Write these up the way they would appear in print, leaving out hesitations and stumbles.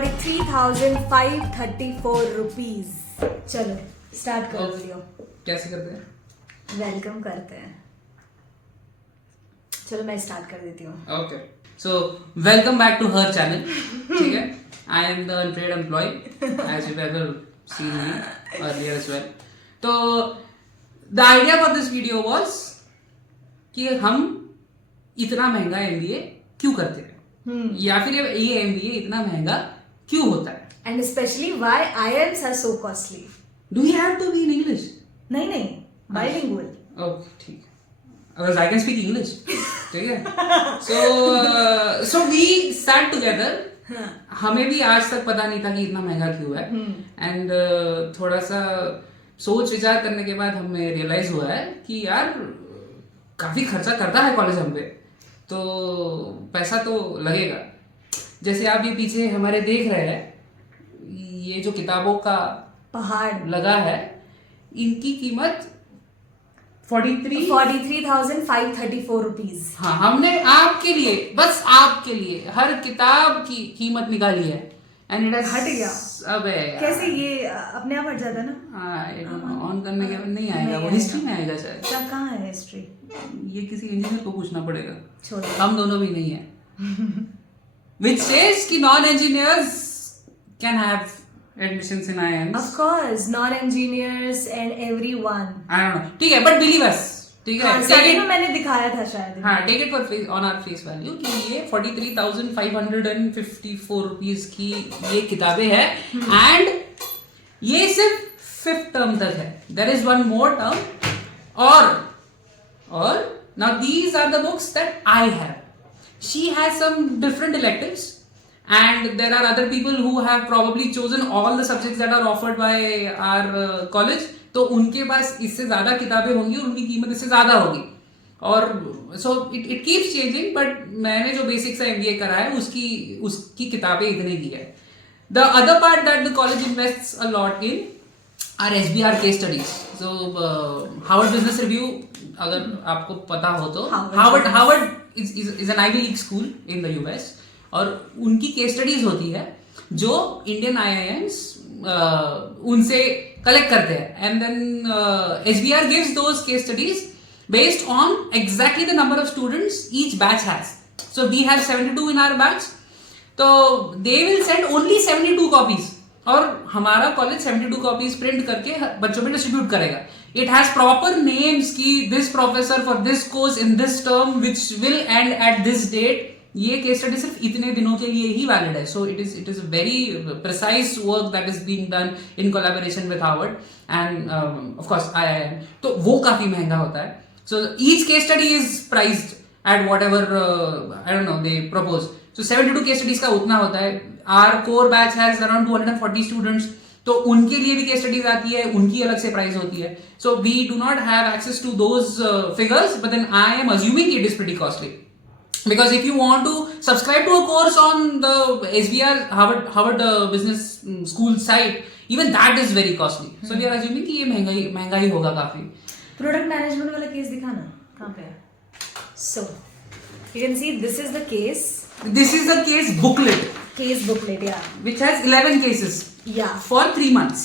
43,534 rupees. चलो start करो video. कैसे करते हैं? वेलकम करते हैं। चलो मैं स्टार्ट कर देती हूँ। Okay, so welcome back to her channel. ठीक है, I am the unpaid employee as you ever seen me earlier as well. तो the idea for this video was कि हम इतना महंगा एमबीए क्यों करते हैं, या फिर ये एमबीए इतना महंगा क्यों होता है, and specially why IIMs are so costly. Do you have to be in English? नहीं, बाइलिंगुअल। ओके, ठीक है, आई कैन स्पीक इंग्लिश। ठीक है, सो वी सैट टुगेदर। हमें भी आज तक पता नहीं था कि इतना महंगा क्यों है, एंड थोड़ा सा सोच विचार करने के बाद हमें रियलाइज हुआ है कि यार काफी खर्चा करता है कॉलेज हम पे, तो पैसा तो लगेगा। जैसे आप ये पीछे हमारे देख रहे हैं, ये जो किताबों का पहाड़ लगा है, इनकी कीमत 43,534 रुपीज। हाँ, हमने आपके लिए, बस आपके लिए हर किताब की कीमत निकाली है, एंड इट हट गया। अबे कैसे ये अपने आप हट जाता ना? ऑन करने के बाद नहीं आएगा, वो हिस्ट्री में आएगा शायद। क्या, कहाँ है हिस्ट्री? ये किसी इंजीनियर को पूछना पड़ेगा, छोड़ो। हम दोनों भी नहीं है। Which says कि non-engineers can have admissions in IIMs. Of course, non-engineers and everyone. I don't know. ठीक है, but believe us. ठीक है, हाँ, take starting it. में मैंने दिखाया था शायद। हाँ, take it for on our face value कि ये 43,554 रुपीज की ये किताबें हैं, and ये सिर्फ 5th टर्म तक है. There is one more term, or now these are the books that I have. She has some different electives, and there are other people who have probably chosen all the subjects that are offered by our college. तो उनके पास इससे ज्यादा किताबें होंगी और उनकी कीमत इससे ज्यादा होगी, और so it keeps changing. But मैंने जो बेसिक सा एमबीए करा है उसकी किताबें इतने की है। The other part that the college invests a lot in are SBR case studies. So Harvard business review, अगर आपको पता हो तो, Harvard is an Ivy League school in the US, और उनकी केस स्टडीज होती है जो इंडियन IIMs उनसे कलेक्ट करते हैं, and then SBR gives those case studies based on exactly the number of students each batch has. So we have 72 in our batch, तो they will send only 72 copies, और हमारा college 72 copies print करके बच्चों में distribute करेगा। It has proper names की this professor for this course in this term which will end at this date. ये case study सिर्फ इतने दिनों के लिए ही वैलिड है। So it is very precise work that is being done in collaboration with Harvard and of course IIM। तो वो काफी महंगा होता है। So each case study is priced at whatever I don't know they propose. So 72 case studies का उतना होता है। Our core batch has around 240 students, तो उनके लिए भी केस स्टडीज आती है, उनकी अलग से प्राइस होती है। So we do not have access to those figures, but then I am assuming it is pretty costly, because if you want to subscribe to a course on the SBR Harvard Business School site, even that is very costly. So we are assuming कि ये महंगा ही होगा काफी। Product management वाला case दिखाना कहाँ पे है? So you can see this is the case. This is the case booklet. Case booklet, yeah. Which has 11 cases. Yeah. For 3 months.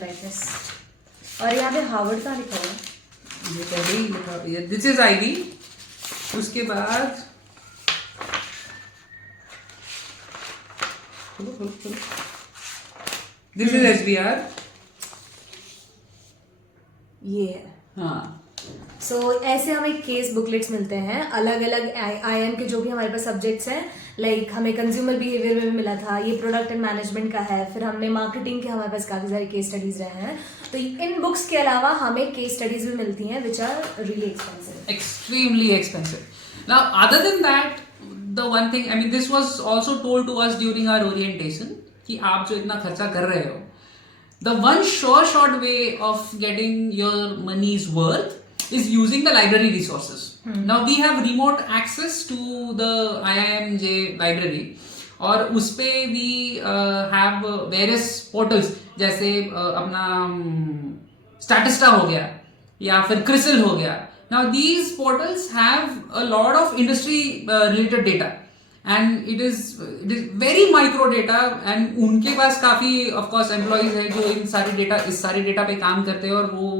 Brightness. और यहाँ पे हार्वर्ड का लिखा हुआ है। ये पहले ही लिखा हुआ है। This is IB. उसके बाद This is SBR. ये है। हाँ। सो ऐसे हमें केस बुकलेट्स मिलते हैं अलग अलग IIM के जो भी हमारे पास सब्जेक्ट्स हैं। लाइक हमें कंज्यूमर बिहेवियर में भी मिला था, ये प्रोडक्ट एंड मैनेजमेंट का है, फिर हमने मार्केटिंग के हमारे पास काफ़ी सारे केस स्टडीज रहे हैं। तो इन बुक्स के अलावा हमें केस स्टडीज भी मिलती हैं which are really expensive, extremely expensive. Now other than that, the one thing, I mean this was also told to us during our orientation कि आप जो इतना खर्चा कर रहे हो, the one sure short way of getting your money's worth is using the library resources. Now we have remote access to the IIMJ library, और उस पे we have various portals, जैसे अपना Statista हो गया या फिर CRISIL हो गया. Now these portals have a lot of industry related data, and it is very micro data and उनके पास काफी ऑफ कोर्स एम्प्लॉइज है जो इस सारे डेटा पे काम करते हैं और वो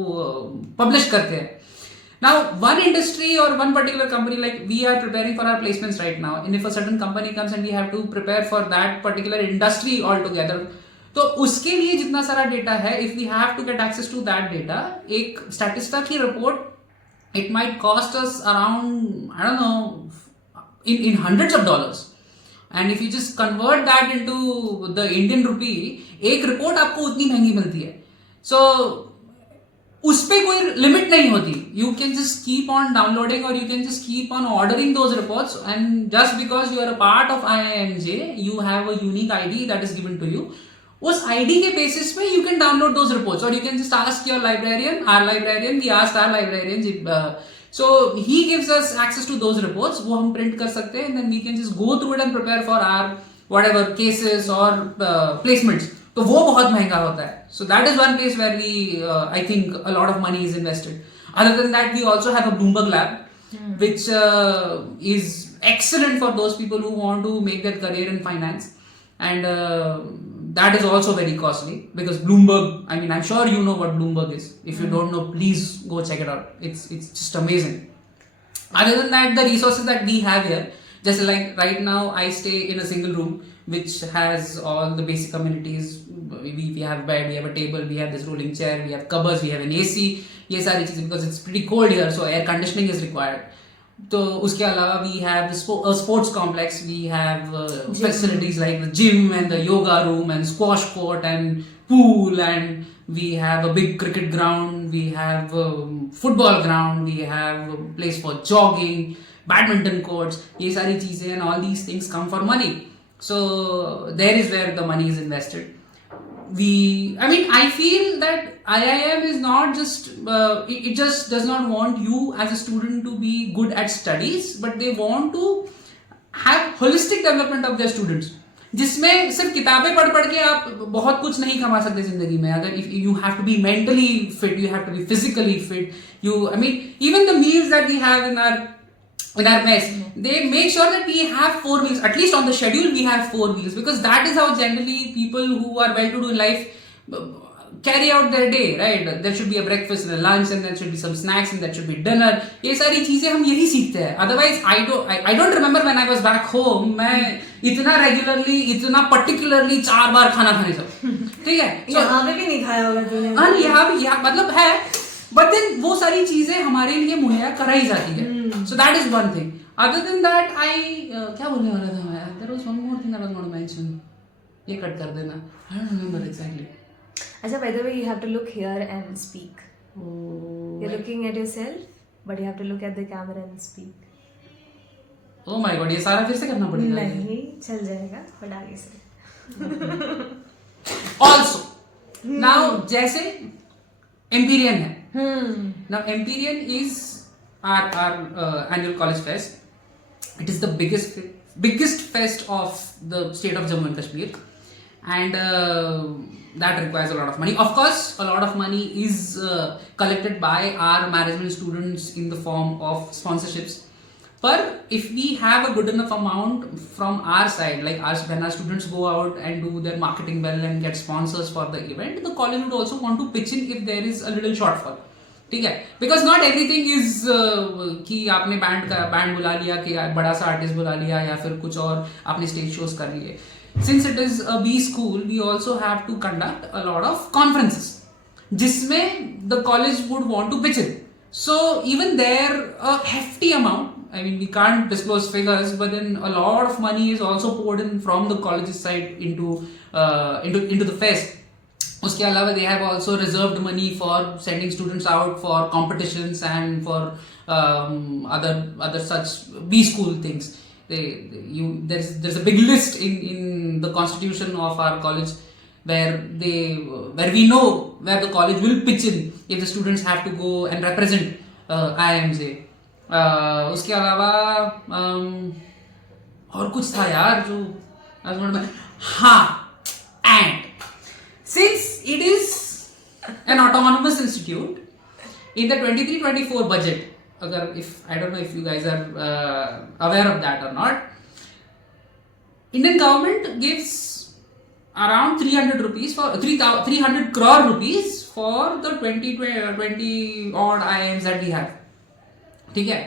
पब्लिश करते हैं. Now, one industry or one particular company, like we are preparing for our placements right now, and if a certain company comes and we have to prepare for that particular industry altogether, तो उसके लिए जितना सारा data है, if we have to get access to that data, एक स्टैटिस्टा की report, it might cost us around, I don't know, in hundreds of dollars. And if you just convert that into the Indian rupee, एक report आपको उतनी महंगी मिलती है. So उस पे कोई लिमिट नहीं होती. You can just keep on downloading और you can just keep on ordering those reports and just because you are a part of IIMJ you have a unique ID that is given to you. उस ID के basis पे you can download those reports और you can just ask your librarian. Our librarian we asked our librarian so he gives us access to those reports. वो हम print कर सकते हैं and then we can just go through it and prepare for our whatever cases or placements. तो वो बहुत महंगा होता है. So that is one place where we I think a lot of money is invested. Other than that, we also have a Bloomberg lab, which is excellent for those people who want to make their career in finance, and that is also very costly because Bloomberg, I mean, I'm sure you know what Bloomberg is. If you don't know, please go check it out. It's just amazing. Other than that, the resources that we have here, just like right now, I stay in a single room which has all the basic amenities. We have bed, we have a table, we have this rolling chair, we have cupboards, we have an AC. ये सारी चीजें because it's pretty cold here, so air conditioning is required. तो उसके अलावा we have a sports complex, we have facilities like the gym and the yoga room and squash court and pool, and we have a big cricket ground, we have a football ground, we have a place for jogging, badminton courts. ये सारी चीजें and all these things come for money. So there is where the money is invested. I feel that IIM is not just, it just does not want you as a student to be good at studies, but they want to have holistic development of their students. जिसमें सिर्फ किताबें पढ़ के आप बहुत कुछ नहीं कमा सकते जिंदगी में. अगर if you have to be mentally fit, you have to be physically fit. Even the meals that we have in our mess, they make sure that we have 4 meals. At least on the schedule, we have 4 meals because that is how generally people who are well-to-do in life carry out their day, right? There should be a breakfast and a lunch, and there should be some snacks, and there should be dinner. ये सारी चीजें हम यही सीखते हैं. Otherwise, I don't remember when I was back home. मैं इतना regularly, इतना particularly 4 बार खाना खाने जाऊँ. ठीक है? यहाँ पे भी नहीं खाया होगा तूने. हाँ, यहाँ भी मतलब है. But then वो सारी चीजें हमारे लिए मुहैया कराई जाती है. So that is one thing. Other than that, क्या बोलने वाला था मैं? There was one more thing I was going to mention. ये कट कर देना. I don't remember exactly. अच्छा, by the way, you have to look here and speak. You're looking at yourself, but you have to look at the camera and speak. Oh my God, ये सारा फिर से करना पड़ेगा. नहीं, चल जाएगा. बट आगे से. Also, now जैसे Empyrean है. Now Empyrean is our annual college fest. It is the biggest fest of the state of Jammu and Kashmir, and that requires a lot of money. Of course, a lot of money is collected by our management students in the form of sponsorships. But if we have a good enough amount from our side, like when our students go out and do their marketing well and get sponsors for the event, the college would also want to pitch in if there is a little shortfall. ठीक है? Because not everything is कि आपने band बुला लिया, कि बड़ा सा artist बुला लिया, या फिर कुछ और आपने स्टेज शोज कर लिए. Since it is a B school, we also have to conduct a lot of conferences, जिसमें the college would want to pitch in. So even there, a hefty amount. I mean, we can't disclose figures, but then a lot of money is also poured in from the college's side into the fest. उसके अलावा they have also reserved money for sending students out for competitions and for other such B school things. There's a big list in the constitution of our college where we know where the college will pitch in if the students have to go and represent IIMJ. उसके अलावा और कुछ था यार जो हाँ, and since it is an autonomous institute, in the 23-24 budget, I don't know if you guys are aware of that or not, Indian government gives around 300 rupees for 300 crore rupees for the 20 odd IIMs that we have. ठीक है?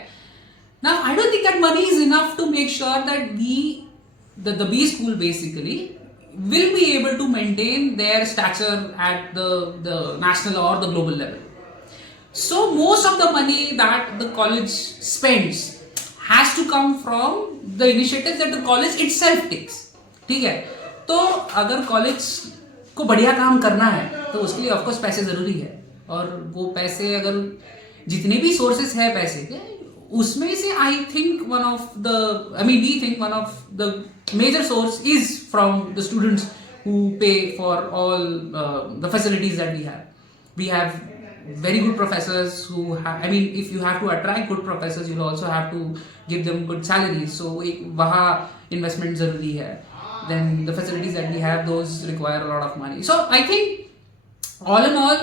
Now I don't think that money is enough to make sure that the B school basically will be able to maintain their stature at the national or the global level. So most of the money that the college spends has to come from the initiatives that the college itself takes. ठीक है? तो अगर college को बढ़िया काम करना है तो उसके लिए ऑफकोर्स पैसे ज़रूरी है, और वो पैसे अगर जितने भी सोर्सेस है पैसे के, उसमें से I think we think one of the major source is from the students who pay for all the facilities that we have very good professors who if you have to attract good professors, you'll also have to give them good salaries, so वहाँ investment ज़रूरी है. Then the facilities that we have, those require a lot of money. So I think all in all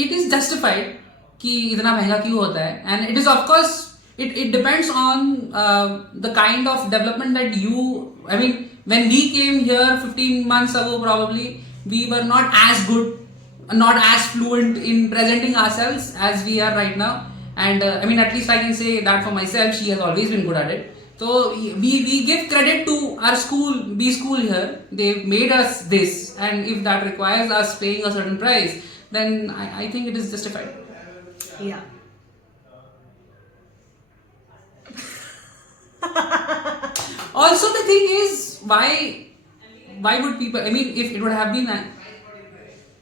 it is justified कि इतना महंगा क्यों होता है, and it is of course it depends on the kind of development that when we came here 15 months ago, probably we were not as good, not as fluent in presenting ourselves as we are right now, and at least I can say that for myself, she has always been good at it. So we give credit to our school, B school here. They've made us this, and if that requires us paying a certain price, then I think it is justified. Yeah. Also the thing is, why would people, if it would have been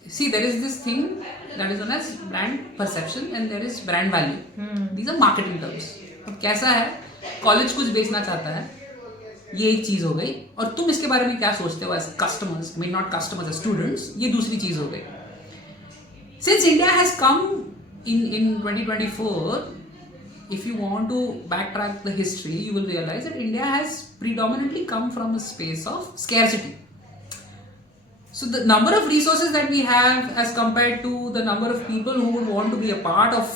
see, there is this thing that is known as brand perception and there is brand value. These are marketing terms. अब कैसा है, college कुछ बेचना चाहता है, ये एक चीज हो गई, और तुम इसके बारे में क्या सोचते हो as customers, not customers, as students, ये दूसरी चीज हो गई. Since India has come in 2024, if you want to backtrack the history, you will realize that India has predominantly come from a space of scarcity. So the number of resources that we have as compared to the number of people who would want to be a part of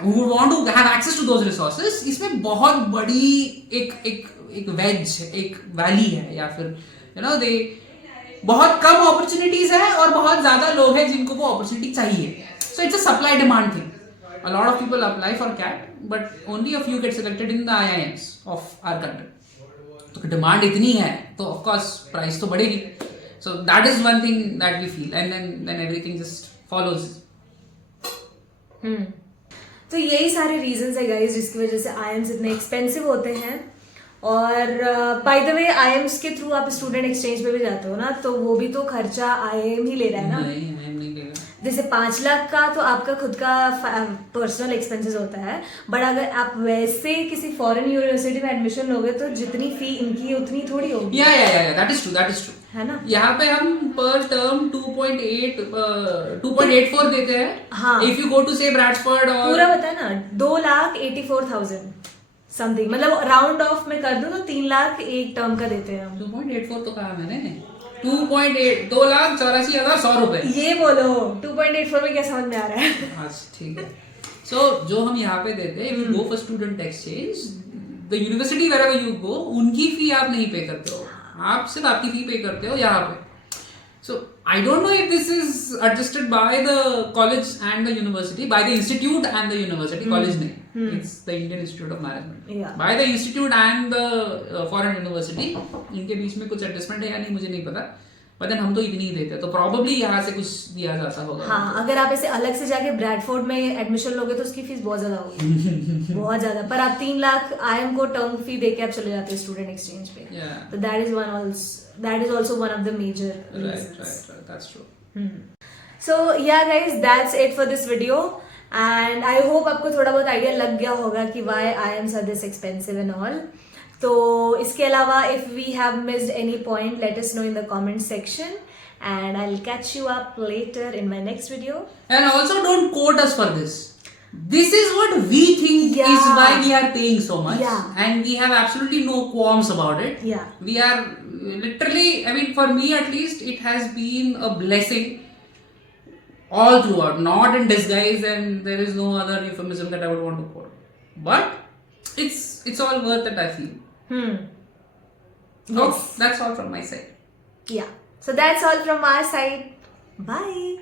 who would want to have access to those resources, इसमें बहुत बड़ी एक veg, एक valley है, या फिर दे बहुत कम opportunities है और बहुत ज्यादा लोग हैं जिनको वो अपॉर्चुनिटी चाहिए. So it's a supply demand thing. A lot of people apply for CAT, but only a few get selected in the IIMs of our country. तो डिमांड इतनी है तो ऑफ कोर्स प्राइस तो बढ़ेगी. So that is one thing that we feel, and then everything just follows. तो यही सारे reasons है गाइस जिसकी वजह से आईएम्स इतने एक्सपेंसिव होते हैं. और बाय द वे आईएम्स के थ्रू आप स्टूडेंट एक्सचेंज पे भी जाते हो ना, तो वो भी तो खर्चा आईएम ही ले रहा है ना. नहीं, आईएम नहीं ले रहा. जैसे 5 लाख का तो आपका खुद का पर्सनल एक्सपेंसेस होता है, बट अगर आप वैसे किसी फॉरेन यूनिवर्सिटी में एडमिशन लोगे तो जितनी फी इनकी उतनी थोड़ी होगी. या दैट इज ट्रू है ना. यहाँ पे हम पर टर्म 2.84 देते हैं. हाँ. इफ यू गो टू से ब्रैडफोर्ड और पूरा बताए ना 2,84,000 समथिंग, मतलब राउंड ऑफ में कर दूं तो 3 लाख एक टर्म का देते हैं हम. 2.84 तो कहा मैंने, 2,84,100 रुपए. ये बोलो 2.84 में क्या समझ में आ रहा है. अच्छा ठीक है. सो जो हम यहाँ पे देते हैं, if you go for student exchange, the university wherever you go, उनकी फी आप नहीं पे करते हो, आप सिर्फ आपकी फी पे करते हो यहाँ पे. So I don't know if this is adjusted by the college and the university, by the institute and the university. College नहीं, it's the Indian Institute of Management. Yeah. By the institute and the foreign university, इनके बीच में कुछ adjustment है या नहीं मुझे नहीं पता, but then हम तो इतनी ही देते हैं, तो probably यहाँ से कुछ दिया जाता होगा. हाँ, अगर आप ऐसे अलग से जाके ब्रैडफोर्ड में एडमिशन लोगे तो उसकी फीस बहुत ज्यादा होगी. बहुत ज्यादा. पर आप 3 लाख आईएम को टर्म फी देके आप चले जाते हैं स्टूडेंट एक्सचेंज पे. तो that is also one of the major reasons. Right, that's true. So yeah guys, that's it for this video, and I hope आपको थोड़ा बहुत आइडिया लग गया होगा कि why IIMs are this expensive and all. तो इसके अलावा if we have missed any point, let us know in the comment section, and I'll catch you up later in my next video. And also don't quote us for this. This is what we think is why we are paying so much, and we have absolutely no qualms about it. We are literally, for me at least, it has been a blessing all throughout, not in disguise, and there is no other euphemism that I would want to quote. But it's all worth it, I feel. Yes. That's all from my side. Yeah. So that's all from our side. Bye.